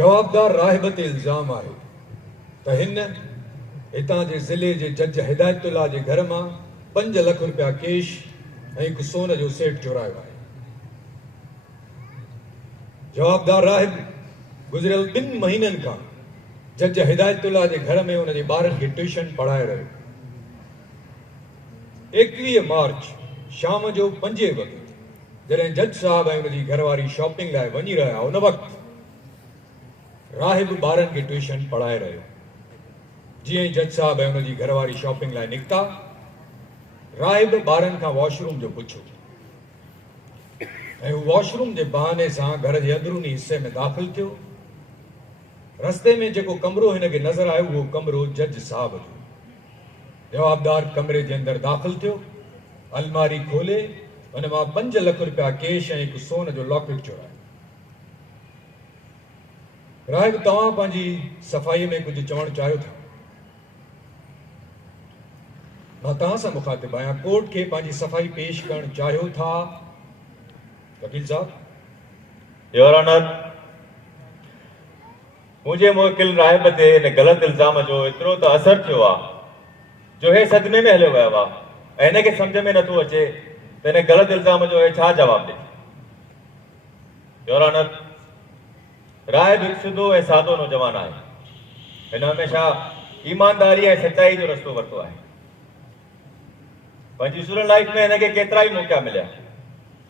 जवाबदार राहिब ते इल्ज़ाम आहे त हिन हितां जे ज़िले जे जज हिदायतुल्लाह जे घर मां 5 लख रुपया कैश ऐं हिकु सोन जो सेट चुरायो आहे। जवाबदार राहिब गुज़िरियल 2 महीननि खां जज हिदायतुल्लाह जे घर में उन जे ॿारनि खे ट्यूशन पढ़ाए रहियो। 21 मार्च शाम जो 5 वक़्तु जॾहिं जज साहब ऐं उनजी घरवारी शॉपिंग लाइ वञी रहिया, उन वक़्तु राहिब ॿारनि खे ट्यूशन पढ़ाए रहियो। जीअं ई जज साहब ऐं उनजी घरवारी शॉपिंग लाइ निकिता, राहिब ॿारनि खां वॉशरूम जो पुछो ऐं वॉशरूम जे बहाने सां घर जे अंदरूनी हिसे में दाख़िल थियो। रस्ते में जेको कमरो हिन खे नज़र आयो, उहो कमरो जज साहब जो। जवाबदार कमरे जे अंदरि दाख़िल थियो, अलमारी खोले उन मां 5 लख रुपया कैश ऐं हिकु सोन जो लॉकेट चुरायो। राहिब, तव्हां पंहिंजी सफ़ाई में कुझु चवणु चाहियो था? मां तव्हां सां मुखातिब आहियां। कोर्ट खे पंहिंजी सफ़ाई पेश करणु चाहियो था? वकील साहब। योर ऑनर, मुंहिंजे मुवकिल राहिब ते हिन ग़लति इल्ज़ाम जो एतिरो त असरु थियो आहे जो हे सदमे में हलियो वियो आहे ऐं हिनखे सम्झ में नथो अचे त हिन ग़लति इल्ज़ाम जो हे छा जवाबु ॾे। योर ऑनर, राहिब हिकु सिधो ऐं सादो नौजवान आहे। हिन हमेशह ईमानदारी ऐं सचाई जो रस्तो वरितो आहे। पंहिंजी स्टूडेंट लाइफ में हिनखे केतिरा ई मौक़ा मिलिया।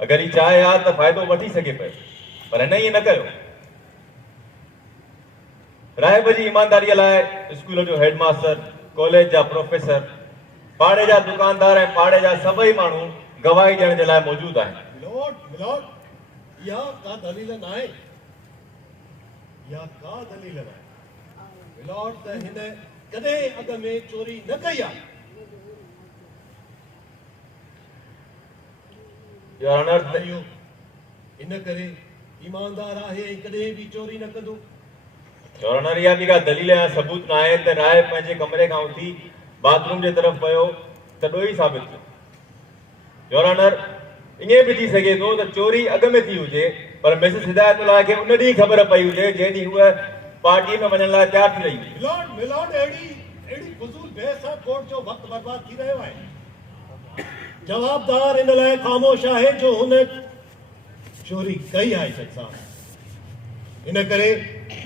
अगरि ही चाहे हा त फ़ाइदो वठी सघे पियो, पर हिन ईअं न कयो। राहिब जी ईमानदारीअ लाइ स्कूल जो हेडमास्टर, कॉलेज जा प्रोफेसर, पाड़े जा दुकानदार ऐं पाड़े जा सभई माण्हू गवाही ॾियण जे लाइ मौजूदु आहिनि। मिलोट, इहा का दलील न आहे। मिलोट त हिन कॾहिं अॻ में चोरी न कई आहे। योर ऑनर, इन करे ईमानदार आहे ऐं कॾहिं बि चोरी न कंदो। योर ऑनर, इहा बि का दलील या सबूत न आहे त राहिब पंहिंजे कमरे खां उथी बाथरूम जे तरफ़ वियो त ॾोही साबित थियो। योर ऑनर, ईअं बि थी सघे थो त चोरी अॻ में थी हुजे, पर मिसिस हिदायतुल्लाह खे उन ॾींहुं ख़बर पई हुजे जंहिं ॾींहुं उहा पार्टी में वञण लाइ तयारु थी रही हुई। मिलोट, अहिड़ी फज़ूल बहस सां कोर्ट जो वक़्तु बर्बाद थी रहियो आहे। जवाबदार इन लाइ ख़ामोश आहे जो हुन चोरी कई आहे। जज साहब, इन करे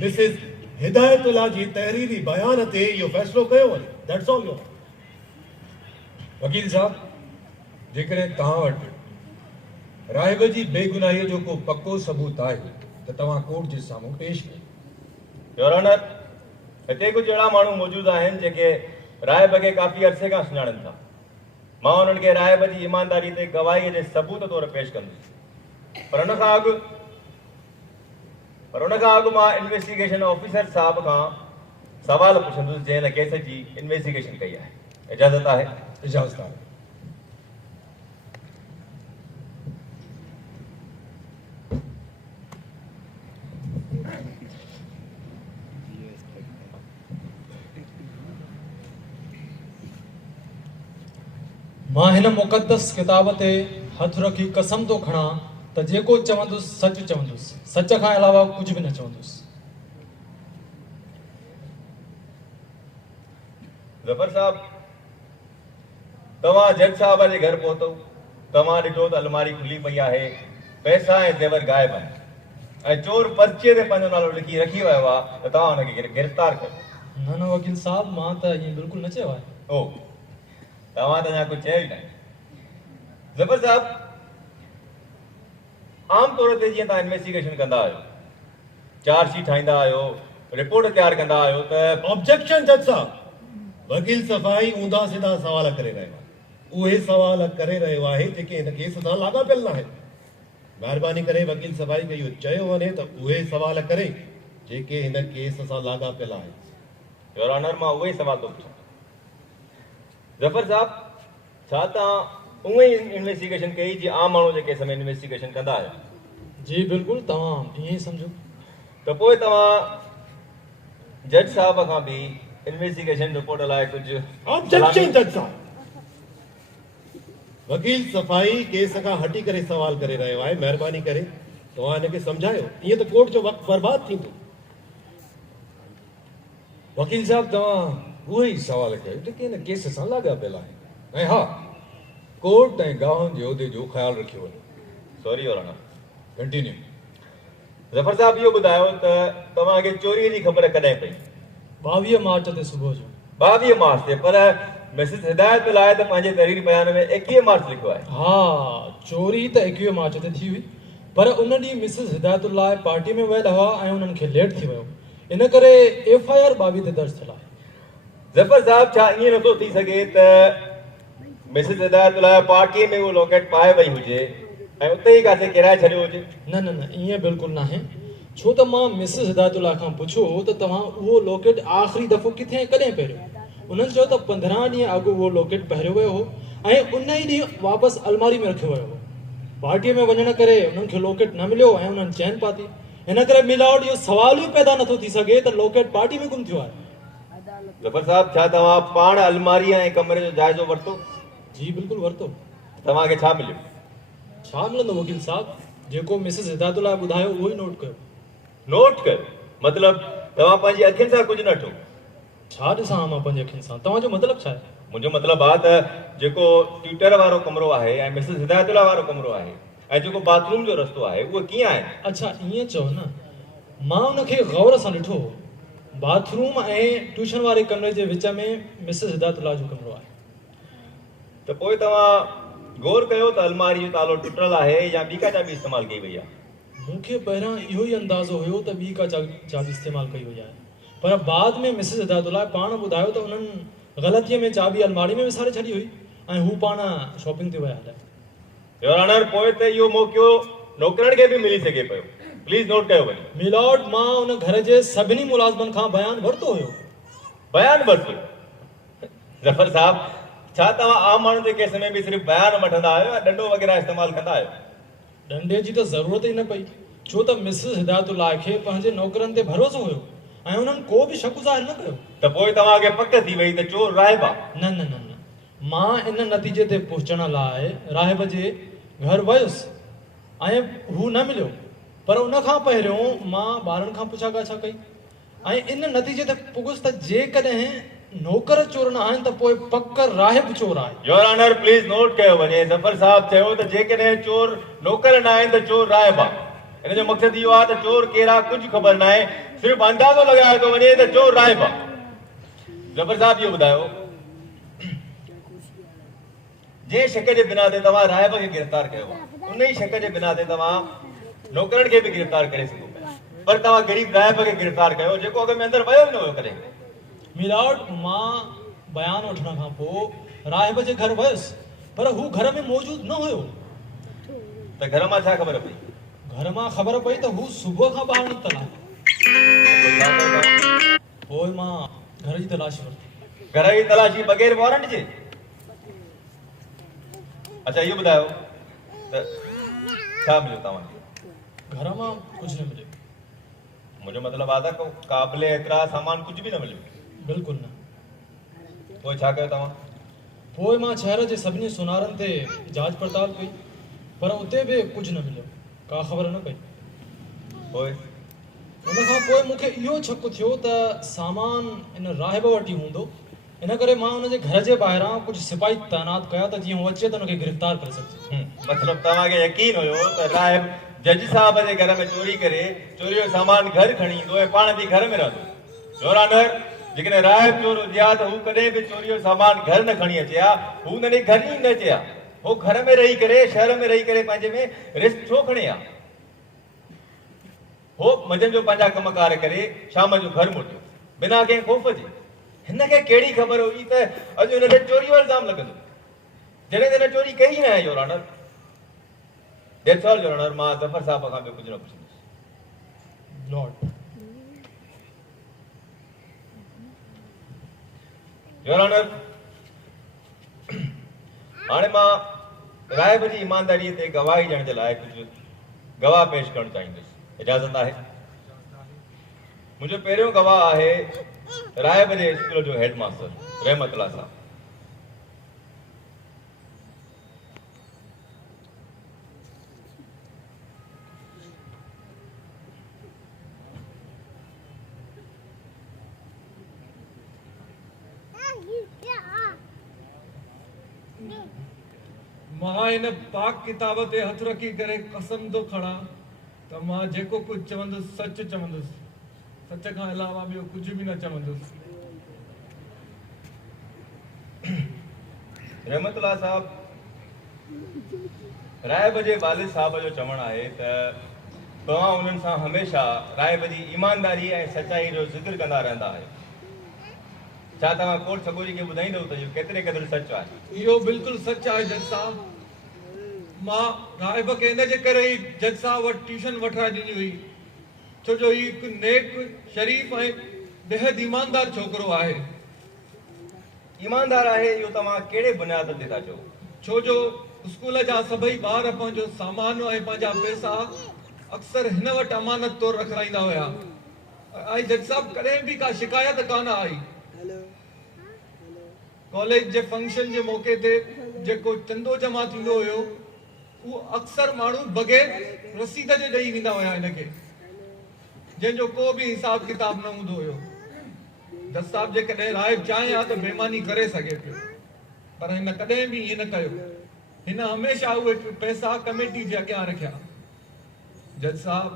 मिसिस हिदायतुल्लाह जी तहरीरी बयान ते इहो फ़ैसिलो कयो वञे। That's all your. वकील साहब, जेकॾहिं तव्हां वटि राहिब जी बेगुनाहीअ जो को पको सबूत आहे त तव्हां कोर्ट जे साम्हूं पेश कयो। योर ऑनर, हिते कुझु अहिड़ा माण्हू मौजूदु आहिनि जेके राहिब खे काफ़ी अरसे खां सुञाणनि था। मां उन्हनि खे राहिब जी ईमानदारी ते गवाहीअ जे सबूत तौरु पेश कंदुसि, पर उन खां अॻु मां इन्वेस्टिगेशन ऑफिसर साहब खां सवाल पुछंदुसि जंहिं हिन केस जी इन्वेस्टिगेशन कई आहे। इजाज़त आहे? इजाज़त आहे। मां हिन मुक़दस किताब ते हथ रखी कसम थो खणा त जेको चवंदुसि सच चवंदुसि, सच खां अलावा कुझु बि न चवंदुसि। ज़फर साहब, तव्हां जज साहब जे घर पहुतो, तव्हां ॾिठो त अलमारी खुली पई आहे, पैसा ऐं ज़ेवर गायब आहिनि ऐं चोर पर्चीअ ते पंहिंजो नालो लिखी रखी वियो आहे त तव्हां हुनखे गिरफ़्तार कयो। न वकील साहब, मां त ईअं बिल्कुलु न चयो आहे। ओ, तव्हां त अञा कुझु चयो ई न। ज़फर साहब, आम तौर ते जीअं तव्हां इन्वेस्टिगेशन कंदा आहियो, चार्जशीट ठाहींदा आहियो, रिपोर्ट तयारु कंदा आहियो त ऑब्जेक्शन जज साहब, वकील सफ़ाई ऊंधा सीधा सवाल करे रहियो आहे। उहे सवाल करे रहियो आहे जेके हिन केस सां लाॻापियल न आहिनि। महिरबानी करे वकील सफ़ाई खे इहो चयो वञे त उहे सवाल करे जेके हिन केस सां लाॻापियल आहिनि। योर ऑनर, मां उहे सवाल थो पुछां। ज़फर साहब, छा तव्हां उहे ई इन्वेस्टिगेशन कई जीअं आम माण्हू जे केस में इन्वेस्टिगेशन कंदा आहियो? जी बिल्कुलु, तव्हां ईअं ई सम्झो। त पोइ तव्हां जज साहब खां बि इन्वेस्टिगेशन रिपोर्ट लाइ कुझु ऑब्जेक्शन जज साहब, वकील सफ़ाई केस खां हटी करे सवाल करे रहियो आहे। महिरबानी करे तव्हां हिनखे सम्झायो, ईअं त कोर्ट जो वक़्तु बर्बाद थींदो। वकील साहब तव्हां उहो ई सुवाल कयो त की हिन केस सां लाॻापियल आहे ऐं हा कोर्ट ऐं गाहुनि जे उहिदे जो ख़्यालु रखियो वञे। Sorry your honour. Continue. Zafar साहब इहो ॿुधायो त तव्हांखे चोरीअ जी ख़बर कॾहिं पई? 22 मार्च ते सुबुह जो। 22 मार्च ते, पर मिसिस हिदायत लाइ त पंहिंजे तहरीर बयान में 21 मार्च लिखियो आहे। हा, चोरी त 21 मार्च ते थी हुई, पर उन ॾींहुं मिसिस हिदायतुल्लाह पार्टी में वियल हुआ ऐं उन्हनि खे लेट थी वियो, इन करे FIR 22 ते दर्ज थियल आहे। ज़फर साहब, छा ईअं नथो थी सघे त मिसिस हिदायतुल्लाह पार्टीअ में उहो लॉकेट पाए वई हुजे ऐं उते ई काथे किराए छॾियो हुजे? न न न, ईअं बिल्कुलु न आहे, छो त मां मिसिस हिदायतुल्लाह खां पुछियो त तव्हां उहो लॉकेट आख़िरी दफ़ो किथे ऐं कॾहिं पहिरियों? उन्हनि चयो त 15 ॾींहं अॻु उहो लॉकेट पहिरियो वियो हो ऐं उन ई ॾींहुं वापसि अलमारी में रखियो वियो हो। पार्टीअ में वञण करे उन्हनि खे लॉकेट न मिलियो ऐं उन्हनि चैन पाती। हिन करे मिलावट इहो सवाल ई पैदा नथो थी सघे त लॉकेट पार्टी में गुम थियो आहे। ज़फर साहब, छा तव्हां पाण अलमारीअ ऐं कमरे जो जाइज़ो वरितो? जी बिल्कुलु वरितो। तव्हांखे छा मिलियो? छा मिलंदो वकील साहब, जेको मिसिस हिदायतुल्लाह ॿुधायो उहो ई नोट कयो। नोट कयो? मतिलब तव्हां पंहिंजी अखियुनि सां कुझु न ॾिठो? छा ॾिसां मां पंहिंजी अखियुनि सां? तव्हांजो मतिलबु छा आहे? मुंहिंजो मतिलबु आहे त जेको ट्यूटर वारो कमरो आहे ऐं मिसिस हिदायतुल्लाह वारो कमरो आहे ऐं जेको बाथरूम जो रस्तो आहे उहो कीअं आहे? अच्छा ईअं चओ न, मां उनखे गौर सां ॾिठो हो। बाथरूम ऐं ट्यूशन वारे कमरे जे विच में मिसिस हिदायतुल्लाह जो कमरो आहे। त पोइ तव्हां गौर कयो त अलमारी जो तालो टुटल आहे या ॿी का चाबी इस्तेमालु कई वई आहे? मूंखे पहिरियां इहो ई अंदाज़ो हुयो त ॿी का चाबी इस्तेमालु कई वई आहे, पर बाद में मिसिस हिदायतुल्लाह पाण ॿुधायो त उन्हनि ग़लतीअ में चाबी अलमारी में विसारे छॾी हुई ऐं हू पाण शॉपिंग ते विया हलिया। योर ऑनर, पोइ त इहो मौक़ो नौकरनि खे बि मिली सघे पियो। प्लीज़ नोट कयो वञे। मिलॉर्ड, मां उन घर जे सभिनी मुलाज़मनि खां बयान वरितो हुयो। बयान वरितो? ज़फर साहब, छा तव्हां आम माण्हुनि जे केस में बि सिर्फ़ु बयान वठंदा आहियो या डंडो वग़ैरह इस्तेमालु कंदा आहियो? डंडे जी त ज़रूरत ई न पई, छो त मिसिस हिदायतुल्लाह खे पंहिंजे नौकरनि ते भरोसो हुयो ऐं उन्हनि को बि शक ज़ाहिर न कयो। त पोइ तव्हांखे पक थी वई त चोर राहिब आहे? न न न न, मां इन नतीजे ते पहुचण लाइ राहिब जे घर वयुसि ऐं हू न मिलियो, पर उन खां पहिरियों मां ॿारनि खां पुछा ॻाछा कई ऐं इन नतीजे ते पुगुसि त जेकॾहिं नौकर चोर न आहिनि त पोइ पक राहिब चोर आहे। योर ऑनर, प्लीज़ नोट कयो वञे। ज़फर साहब चयो त जेकॾहिं चोर नौकर न आहिनि त चोर राहिब आहे। इन जो मक़सदु इहो आहे त चोर कहिड़ा कुझु ख़बर न आहे, सिर्फ़ु अंदाज़ो लॻायो थो वञे त चोर राहिब आहे। ज़फर साहब इहो ॿुधायो, जंहिं शक जे बिना ते तव्हां राहिब खे गिरफ़्तार कयो आहे उन ई शक जे बिना ते तव्हां नौकरनि खे बि गिरफ़्तार करे सघो पिया, पर तव्हां ग़रीब राहिब खे गिरफ़्तार कयो जेको अॻ में अंदरि वियो ई न हुयो कॾहिं। मिलॉर्ड, मां बयान वठण खां पोइ राहिब जे घर वयुसि, पर हू घर में मौजूदु न हुयो। त घर मां छा ख़बर पई? घर मां ख़बर पई त हू सुबुह खां ॿाहिरि निकितल आहे। पोइ मां घर जी तलाशी वरिती। घर जी तलाशी बग़ैर वारंट जे? अच्छा इहो ॿुधायो त छा मिलियो तव्हांखे? घर मां कुझु न मिलियो। मुंहिंजो मतिलबु आहे त क़ाबिल एतिरा सामान कुझु बि न मिलियो? बिल्कुलु न। पोइ छा कयो तव्हां? पोइ मां शहर जे सभिनी सुनारनि ते जांच पड़ताल कई, पर उते बि कुझु न मिलियो, का ख़बर न पई। पोइ उन खां पोइ मूंखे इहो शक थियो त सामान इन राहिब वटि ई हूंदो, इन करे मां उन जे घर जे ॿाहिरां कुझु सिपाही तैनात कया त जीअं हू अचे त उनखे गिरफ़्तार करे सघिजे। मतिलबु तव्हांखे यकीन हुयो त राहिब जज साहब जे घर में चोरी करे चोरी जो सामान घर खणी ईंदो ऐं पाण बि घर में रहंदो। योर ऑनर, जेकॾहिं राहिब चोर हुजे हा त हू कॾहिं बि चोरी जो सामान घर न खणी अचे हा, हू हुन ॾे घर ई न अचे हा, हू घर में रही करे, शहर में रही करे पंहिंजे में रिस्क छो खणे हा? हो मंझंदि जो पंहिंजा कमकार करे शाम जो घर मोटियो बिना कंहिं ख़ौफ़ जे। हिनखे कहिड़ी ख़बर हुई त अॼु हुन ते चोरी जो इल्ज़ाम लॻंदो जॾहिं त हिन चोरी कई न आहे। Your honour, that's all your honour, मां ज़फर साहब खां ॿियो कुझु न पुछंदुसि। लॉर्ड, योर ऑनर, हाणे मां राहिब जी ईमानदारीअ ते गवाही ॾियण जे लाइ कुझु गवाह पेश करणु चाहींदुसि। इजाज़त आहे? मुंहिंजो पहिरियों गवाह आहे राहिब जे स्कूल जो हेड मास्टर रहमतुल्लाह साहब। मां इन पाक किताब ते हथ रखी करे कसम तो खणा त मां जेको कुछ चवंदुसि सच चवंदुसि, सच खां अलावा ॿियो कुछ भी न चवंदुसि। रहमतुल्लाह साहब, रायब जे वालिद साहब जो चवणु आहे त तव्हां उन्हनि सां हमेशह रायब जी ईमानदारी ऐं सचाई जो ज़िक्र कंदा रहंदा आहियो। छा तव्हां कोर्ट सगोरी खे ॿुधाईंदव त इहो केतिरे क़दुरु सच आहे? इहो बिल्कुलु सच आहे जज साहब। मां राहिब खे इन जे करे ई जज साहब वटि ट्यूशन वठाए ॾिनी हुई, छो जो ही हिकु नेक, शरीफ़ ऐं बेहद ईमानदार छोकिरो आहे। ईमानदार आहे इहो तव्हां कहिड़े बुनियाद ते था चओ? छो जो स्कूल जा सभई ॿार पंहिंजो सामान ऐं पंहिंजा पैसा अक्सर हिन वटि अमानत तौरु रखाईंदा हुया ऐं जज साहब कॾहिं बि का शिकायत कान आई। कॉलेज जे फंक्शन जे मौके ते जेको चंदो जमा थींदो हुयो उहो अक्सर माण्हू बग़ैर रसीद जे ॾेई वेंदा हुया हिनखे, जंहिंजो को बि हिसाब किताब न हूंदो हुयो। जज साहब जेकॾहिं राहिब चाहे हा त बेईमानी करे सघे पियो, पर हिन कॾहिं बि ईअं न कयो। हिन हमेशह उहे पैसा कमेटी जे अॻियां रखिया। जज साहब,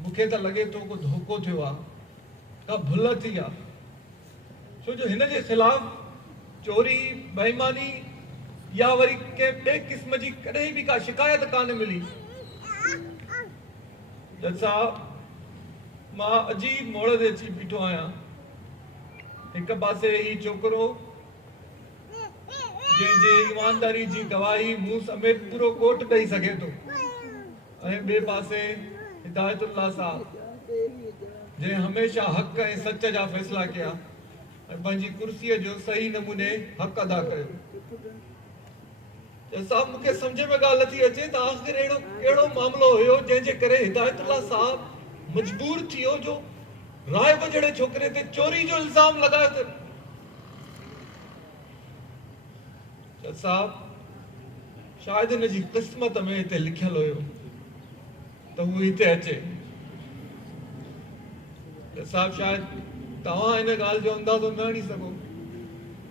मूंखे त लॻे थो को धोखो थियो आहे, का भुल थी आहे, छो जो हिन जे ख़िलाफ़ चोरी, बेईमानी या वरी के ॿिए क़िस्म जी कॾहिं बि का शिकायत कान मिली। जज साहब, मां अजीब मोड़ ते अची बीठो आहियां। हिक पासे ही छोकिरो जंहिंजे ईमानदारी जी गवाही मूं समेत पूरो कोर्ट ॾेई सघे थो, ऐं ॿिए पासे हिदायतुल्लाह साहब जंहिं हमेशह हक़ ऐं सच जा फ़ैसिला कया ऐं पंहिंजी कुर्सीअ जो सही नमूने हक़ अदा कयो। साहब, मूंखे सम्झ में ॻाल्हि नथी अचे त आख़िर अहिड़ो कहिड़ो मामिलो हुयो जंहिंजे करे हिदायतुल्लाह साहब मजबूर थी वियो जो राहिब जहिड़े छोकिरे ते चोरी जो इल्ज़ाम लॻायो अथनि। साहब, शायदि हिन जी क़िस्मत में हिते लिखियलु हुयो त हू हिते अचे। साहब, शायदि तव्हां हिन ॻाल्हि जो अंदाज़ो न हणी सघो,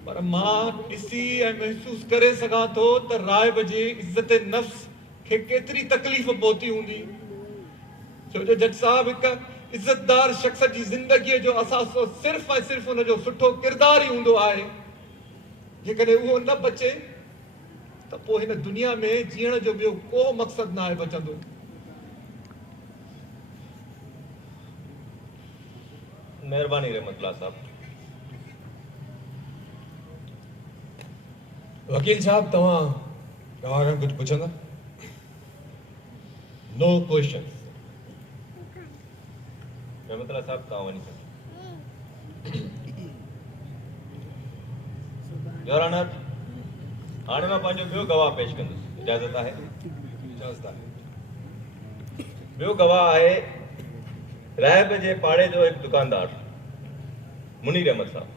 पर मां ॾिसी ऐं महसूस करे सघां थो त राहिब जी इज़त नफ़्स खे केतिरी तकलीफ़ पहुती हूंदी, छो जो जज साहब हिकु इज़तदार शख़्स जी ज़िंदगीअ जो असासो सिर्फ़ ऐं सिर्फ़ हुनजो सुठो किरदार ई हूंदो आहे। जेकॾहिं उहो न बचे त पोइ हिन दुनिया में जीअण जो ॿियो को मक़सदु न आहे बचंदो। महिरबानी रहमतुल्लाह साहब। वकील साहब, तव्हां गवाह खां कुझु पुछंदा? No question. रहमतुल्लाह साहब, तव्हां वञी सघो। योर ऑनर, हाणे मां पंहिंजो ॿियो गवाह पेश कंदुसि, इजाज़त आहे? इजाज़त आहे। ॿियो गवाह आहे राहिब जे पाड़े जो हिकु दुकानदार मुनीर अहमद साहब।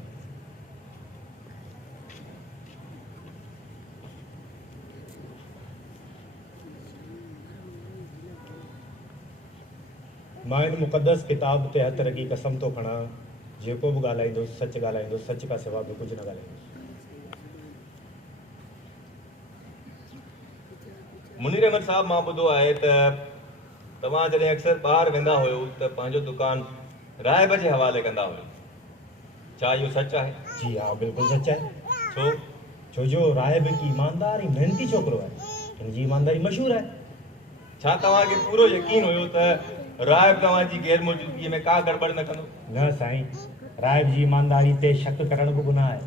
मां इन मुक़दस किताब ते हथ रखी कसम थो खणा, जेको बि ॻाल्हाईंदुसि सच ॻाल्हाईंदुसि, सच खां सवाइ ॿियो कुझु न ॻाल्हाईंदुसि। मुनीर अहमद साहब, मां ॿुधो आहे त तव्हां जॾहिं अक्सर ॿाहिरि वेंदा हुयो त पंहिंजो दुकानु राहिब जे हवाले कंदा हुयो, छा इहो सच आहे? जी हा, बिल्कुलु सच आहे। छो जो राहिब हिकु ईमानदार ऐं मेहनती छोकिरो आहे, हिन जी ईमानदारी मशहूरु आहे। छा तव्हांखे पूरो यकीन हुयो त राहिब तव्हांजी गैर मौजूदगीअ में का गड़बड़ न कंदो? न साईं, राहिब जी ईमानदारी ते शक करण बि गुनाह आहे।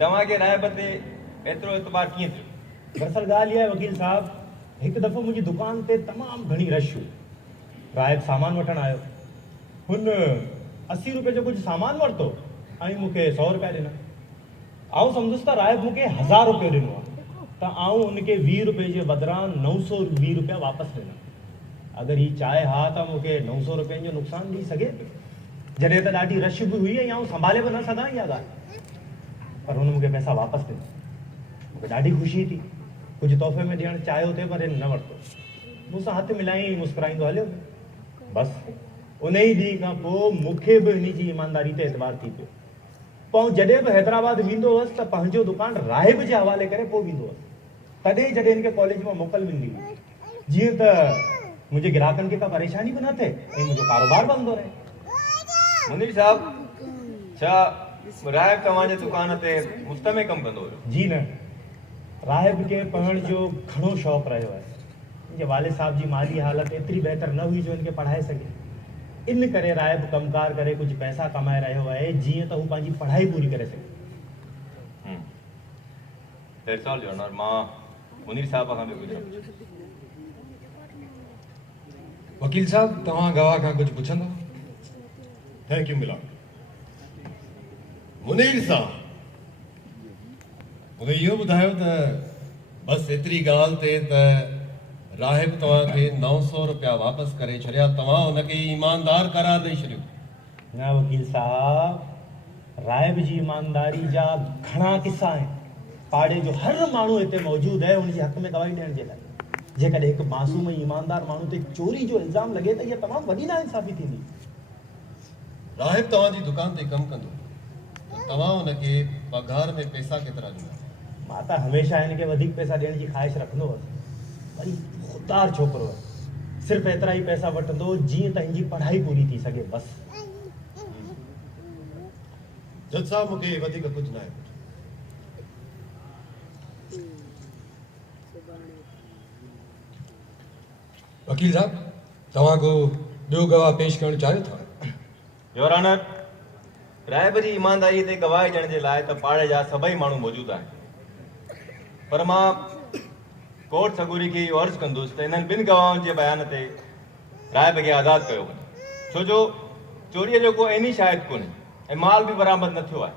तव्हांखे राहिब ते एतिरो एतबार कीअं थियो? दरअसल ॻाल्हि इहा आहे वकील साहब, हिकु दफ़ो मुंहिंजी दुकान ते तमामु घणी रश हुई। राहिब सामान वठणु आयो, हुन 80 रुपए जो कुझु सामान वरितो ऐं मूंखे 100 रुपया ॾिना। आउं सम्झुसि त राहिब मूंखे 1000 रुपयो ॾिनो आहे, त आउं हुनखे 20 रुपए जे बदिरां 920 रुपया वापसि ॾिना। अगरि हीउ चाहे हा त मूंखे 900 रुपयनि जो नुक़सानु ॾेई सघे पियो, जॾहिं त ॾाढी रश बि हुई ऐं आउं संभाले बि न सघां इहा ॻाल्हि, पर हुन मूंखे पैसा वापसि ॾिना। मूंखे ॾाढी ख़ुशी थी, कुझु तोहफ़े में ॾियणु चाहियो थे पर हिन न वरितो। मूंसां हथु मिलाईं, मुस्कुराईंदो हलियो बसि। उन ई ॾींहं खां पोइ मूंखे बि हिन जी ईमानदारी ते एतबार थी पियो। पोइ जॾहिं बि हैदराबाद वेंदो हुअसि त पंहिंजो दुकानु राहिब जे हवाले करे पोइ वेंदो हुअसि। तॾहिं जॾहिं इनखे कॉलेज में मोकल मिलंदी जीअं त मुंहिंजे ग्राहकनि खे का परेशानी बि न थिए ऐं मुंहिंजो कारोबार बि हलंदो रहे। मुनीर साहब, छा राहिब तव्हांजे दुकान ते मुफ़्त में कमु कंदो हुयो? जी न, राहिब खे पढ़ण जो घणो शौक़ु रहियो आहे। मुंहिंजे वालिद साहब जी माली हालत एतिरी बहितर न हुई जो हिनखे पढ़ाए सघे। इन करे राहिब कमकार करे कुझु पैसा कमाए रहियो आहे जीअं त हू पंहिंजी पढ़ाई पूरी करे सघे। That's all your honour. मां मुनीर साहब खां बि पुछां। वकील साहब, तव्हां गवाह खां कुझु पुछंदो? थैंक यू मिलान। मुनीर साहब, मूंखे इहो ॿुधायो त बसि एतिरी ॻाल्हि ते त राहिब तव्हांखे 900 रुपया वापसि करे छॾिया, तव्हां हुनखे ईमानदार करार ॾेई छॾियो। न वकील साहब, राहिब जी ईमानदारी जा घणा किस्सा आहिनि। पाड़े जो हर माण्हू हिते मौजूदु आहे उनजे हक़ में गवाही ॾियण जे लाइ। जेकॾहिं हिकु मासूम ईमानदार माण्हू ते चोरी जो इल्ज़ाम लॻे त इहा तमामु वॾी नाइंसाफ़ी थींदी। राहिब तव्हांजी दुकान ते कमु कंदो, तव्हां हुनखे पघार में पैसा केतिरा ॾींदा? मां त हमेशह हिनखे वधीक पैसा ॾियण जी ख़्वाहिश रखंदो हुअसि। वरी ख़ुददार छोकिरो आहे, सिर्फ़ु एतिरा ई पैसा वठंदो जीअं त हिनजी पढ़ाई पूरी थी सघे बसि। जज साहब, मूंखे वधीक कुझु न आहे। वकील साहब, तव्हां को ॿियो गवाह पेश करणु चाहियो था? योर ऑनर, राहिब जी ईमानदारी ते गवाही ॾियण जे लाइ त पाड़े जा सभई माण्हू मौजूदु आहिनि, पर मां कोर्ट सगूरी खे इहो अर्ज़ु कंदुसि त इन्हनि ॿिनि गवाहनि जे बयान ते राहिब खे आज़ादु कयो वञे, छो जो चोरीअ जो को ऐनी शाहिद कोन्हे ऐं माल बि बरामद न थियो आहे।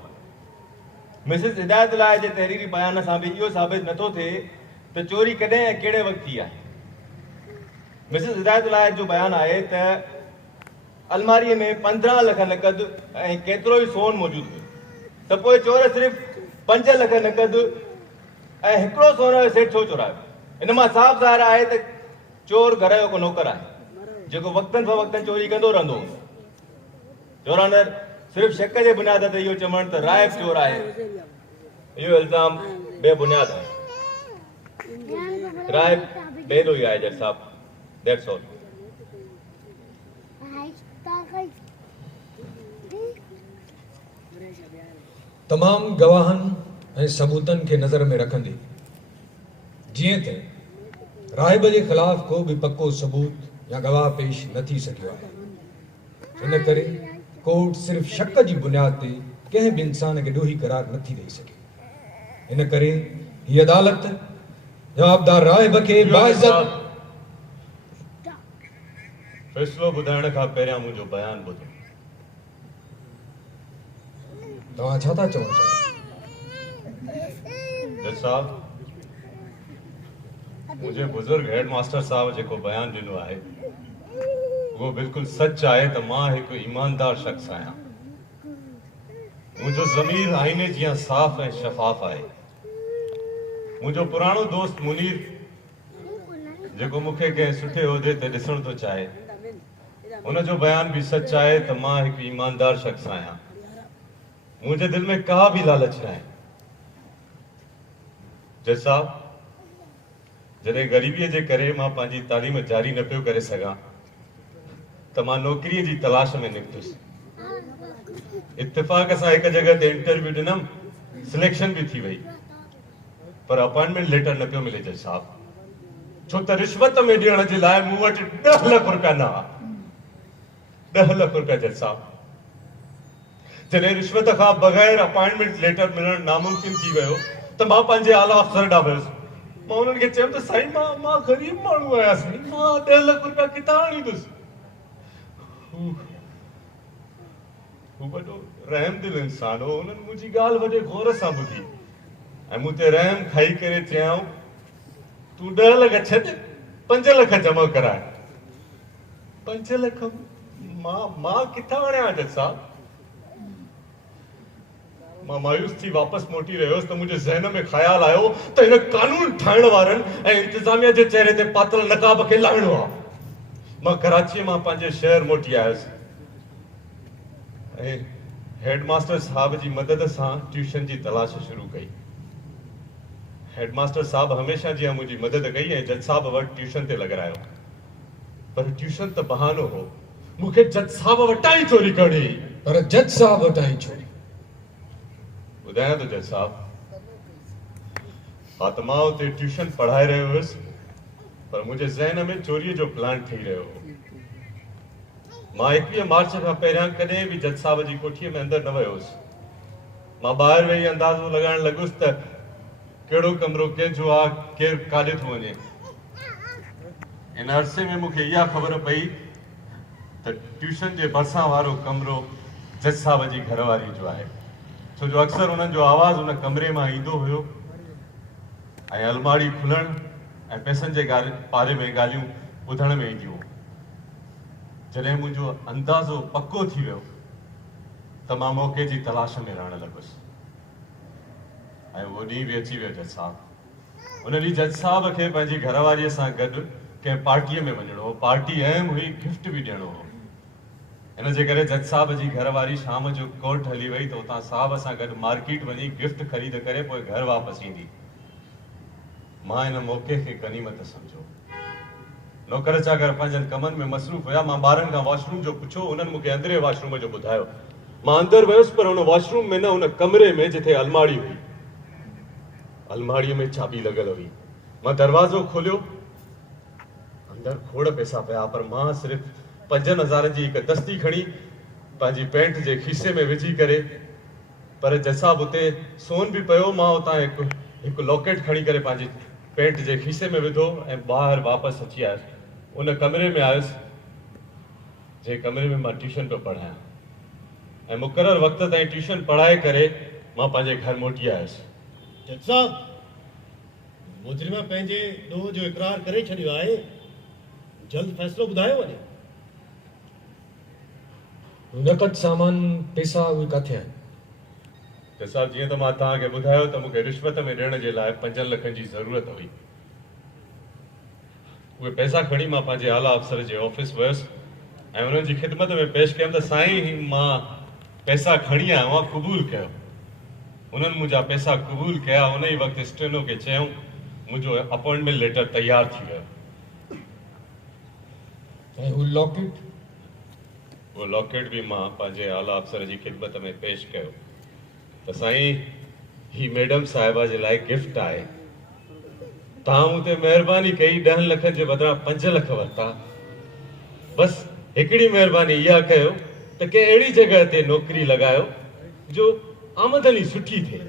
मिसिस हिदायतुल्लाह जे तहरीरी बयान सां बि इहो साबित नथो थिए त चोरी कॾहिं ऐं कहिड़े वक़्तु थी आहे। मिसिस हिदायतुल्लाह जो बयानु आहे त अलमारीअ में 15 लख नक़द ऐं केतिरो ई सोन मौजूदु हुयो, त पोइ चोर सिर्फ़ु 5 लख नक़द ऐं हिकिड़ो सोन जो सेट छो चुरायो? इन मां साफ़ ज़ाहिर आहे त चोर घर जो को नौकर आहे जेको वक़्तनि फ़वक़्तनि चोरी कंदो रहंदो हूंदो। योर ऑनर, सिर्फ़ु शक जे बुनियाद ते इहो चवणु त राहिब चोर आहे, इहो इल्ज़ाम बेबुनियाद आहे। राहिब बेदोही आहे जज साहब। That's all. तमाम गवाहनि ऐं सबूतनि खे नज़र में रखंदे जीअं त राहिब जे ख़िलाफ़ को बि पको सबूत या गवाह पेश न थी सघियो आहे, इन करे कोर्ट सिर्फ़ शक जी बुनियाद ते कंहिं बि इंसान खे ॾोही करार नथी ॾेई सघे। इन करे हीअ अदालत जवाबदार राहिब खे बाइज़त फ़ैसिलो ॿुधाइण खां पहिरियां मुंहिंजो बयानु ॿुधो। तव्हां छा था चवणु चाहियो? जज साहब, मुंहिंजे बुज़ुर्ग हेडमास्टर साहब जेको बयानु ॾिनो आहे उहो बिल्कुलु सच आहे त मां हिकु ईमानदार शख़्स आहियां। मुंहिंजो ज़मीर आईने जीअं साफ़ ऐं शफ़ाफ़ आहे। मुंहिंजो पुराणो दोस्त मुनीर जेको मूंखे कंहिं सुठे उहिदे ते ॾिसण थो चाहे, उनजो बयान भी सच आहे त मां हिकु ईमानदार शख़्स आहियां। मुंहिंजे दिलि में का बि लालच न आहे। जज साहब, जॾहिं ग़रीबीअ जे करे मां पंहिंजी तालीम जारी न पियो करे सघां त मां नौकरीअ जी तलाश में निकितुसि। इत्तेफ़ाक़ सां हिकु जॻह ते इंटरव्यू ॾिनमि, सिलेक्शन बि थी वई, पर अपॉइंटमेंट लेटर न पियो मिले जज साहब, छो त रिश्वत में ॾियण जे लाइ मूं वटि 10 लख रुपया न हुआ। 10 लख रुपया जज साहब। जॾहिं रिश्वत खां बग़ैर अपॉइंटमेंट लेटर मिलणु नामुमकिन थी वियो त मां पंहिंजे आला अफ़सर ॾांहुं वियुसि। मां उन्हनि खे चयुमि त साईं, मां ग़रीब माण्हू आहियां साईं, मां 10 लख रुपया किथां आणींदुसि? हू वॾो रहमदिल इंसान हो। उन्हनि मुंहिंजी ॻाल्हि वॾे गौर सां ॿुधी ऐं मूं ते रहम खाई करे चयाऊं, तूं 10 लख छॾ, 5 लख जमा कराए। 5 लख मां किथां आणियां जज साहब? मां मायूस थी वापसि मोटी रहियोसि त मुंहिंजे ज़हन में ख़्यालु आयो त हिन कानून ठाहिण वारनि ऐं इंतिज़ामिया जे चहिरे ते पातल नक़ाब खे लाहिणो आहे। मां कराचीअ मां पंहिंजे शहर मोटी आयुसि ऐं हेडमास्टर साहब जी मदद सां ट्यूशन जी तलाश शुरू कई। हेडमास्टर साहब हमेशा जी मुझी मदद कई है, जज साहब वट ट्यूशन ते लॻायो, पर ट्यूशन त बहानो हो, मुखे जज साहब वटां ई चोरी करणी। पर जज साहब वटां ई छो? ॿुधायां तो जज साहब, हा त मां उते ट्यूशन पढ़ाए रहियो हुयुसि, पर मुंहिंजे ज़हन में चोरीअ जो प्लान ठही रहियो हो। मां 21 मार्च खां पहिरियां कॾहिं बि जज साहब जी कोठीअ में अंदरि न वियो हुयुसि। मां ॿाहिरि वेही अंदाज़ो लॻाइण लॻुसि त कहिड़ो कमरो कंहिंजो आहे, केरु काॾे थो वञे। इन अरसे में मूंखे इहा ख़बर पई त ट्यूशन जे भरिसां वारो कमरो जज साहब जी घरवारी जो आहे, छो जो अक्सर उन्हनि जो आवाज़ उन कमरे मां ईंदो हुयो ऐं अलमारी खुलण ऐं पैसनि जे बारे में ॻाल्हियूं ॿुधण में ईंदियूं। जॾहिं मुंहिंजो अंदाज़ो पको थी वियो त मां मौक़े जी तलाश में रहण लॻुसि ऐं उहो ॾींहुं बि अची वियो। जज साहब उन ॾींहुं जज साहब खे पंहिंजी घरवारीअ सां गॾु कंहिं पार्टीअ में वञिणो हो, पार्टी अहम हुई, गिफ्ट बि ॾियणो हो। इन जे करे जज साहब जी घरवारी शाम जो कोर्ट हली वई त उतां साहब सां गॾु मार्केट वञी गिफ्ट ख़रीद करे पोइ घर वापसि ईंदी। मां इन मौक़े खे गनीमत सम्झो। नौकर चाकर पंहिंजनि कमनि में मसरूफ़ हुया। मां ॿारनि खां वॉशरूम जो पुछो, उन्हनि मूंखे अंदरे वॉशरूम जो ॿुधायो। मां अंदरि वियुसि, पर उन वॉशरूम में न, उन कमरे में जिथे अलमारी हुई, अलमारीअ में चाबी लॻल हुई। मां दरवाज़ो खोलियो, अंदरि खोड़ पैसा पिया, पर मां सिर्फ़ु 5,000 जी हिकु दस्ती खणी पंहिंजी पैंट जे खीसे में विझी करे, पर जज साहब उते सोन बि पियो, मां उतां हिकु लॉकेट खणी करे पंहिंजी पैंट जे खीसे में विधो ऐं ॿाहिरि वापसि अची आयुसि। उन कमरे में आयुसि जंहिं कमरे में मां ट्यूशन पियो पढ़ायां ऐं मुक़ररु वक़्त ताईं ट्यूशन पढ़ाए करे मां पंहिंजे घर मोटी आयुसि। जज साहब, मुजरिम पंहिंजे ॾोह जो इक़रार करे छॾियो आहे, जल्द फ़ैसिलो ॿुधायो वञे। नक़द सामान पैसा उहे किथे आहिनि? जज साहब, जीअं त मां तव्हांखे ॿुधायो त मूंखे रिश्वत में ॾियण जे लाइ 5 लख जी ज़रूरत हुई। उहे पैसा खणी मां पंहिंजे आला अफ़सर जे ऑफिस वियुसि ऐं उन्हनि जी ख़िदमत में पेश कयमि त साईं, मां पैसा खणी आयो आहियां, क़बूल कयो। उन्हनि मुंहिंजा पैसा क़बूल कया। उन ई वक़्तु स्टेनो खे चयूं, मुंहिंजो अपॉइंटमेंट लेटर तयारु थी वियो। ऐं हू लॉकेट? उहो लॉकेट बि मां पंहिंजे आला अफ़सर जी ख़िदमत में पेश कयो त साईं, ही मैडम साहिबा जे लाइ गिफ्ट आहे। तव्हां मूं ते महिरबानी कई, 10 लख जे बदिरां 5 लख वरिता। बसि हिकिड़ी महिरबानी इहा कयो त कंहिं अहिड़ी जॻह ते नौकिरी लॻायो जो आमदनी सुठी थिए।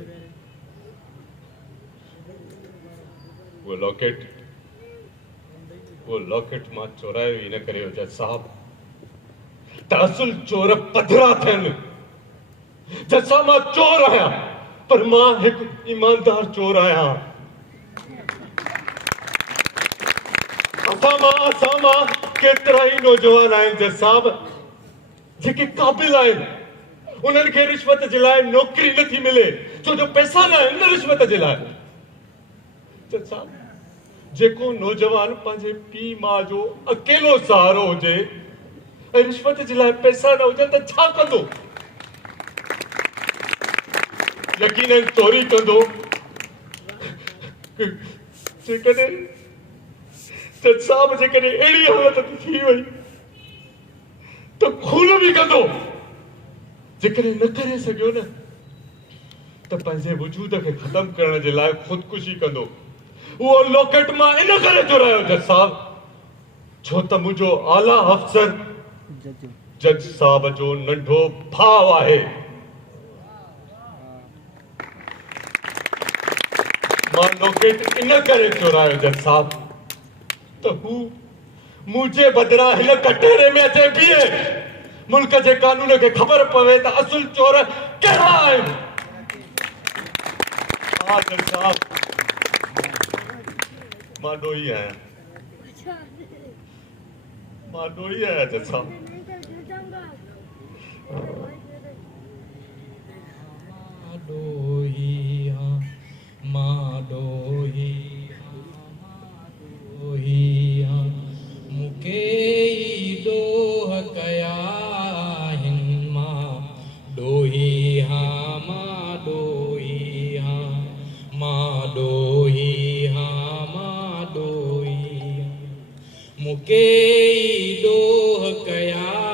उहो लॉकेट मां चोरायो ई न करे जज साहब, त असुल चोर पधरा थियनि। जज साहब, मां चोर आहियां, पर मां हिकु ईमानदार चोर आहियां। असां मां केतिरा ई नौजवान आहिनि जज साहब, जेके क़ाबिल आहिनि, उन्हनि खे रिश्वत जे लाइ नौकिरी नथी मिले, छो जो पैसा न आहिनि न रिश्वत जे लाइ। जज साहब, जेको नौजवान पंहिंजे पीउ माउ जो अकेलो सहारो हुजे ऐं रिश्वत जे लाइ पैसा न हुजनि त छा कंदो? यकीनन चोरी कंदो। जेकॾहिं जज साहब, जेकॾहिं अहिड़ी हालत थी वई त खून बि कंदो। जेकॾहिं न करे सघियो न, त पंहिंजे वजूद खे ख़तम करण जे लाइ ख़ुदकुशी कंदो। उहो लॉकेट मां इन करे चुरायो जज साहब, छो त मुंहिंजो आला अफ़सर जज साहब जो नंढो भाउ आहे। मां लॉकेट इन करे चुरायो जज साहब त हू मुंहिंजे बदिरां हिन कटोरे में अचे बीहे, मुल्क जे कानून खे ख़बर पवे त असुल चोर कहिड़ा आहिनि। हा जज साहब, मां ॾोही आहियां, मां ॾोही आहियां जज साहब। मूंखे ॾोह कया हिन मां ॾोही हा, मां ॾोही हा, मां ॾोही के ॾोह कया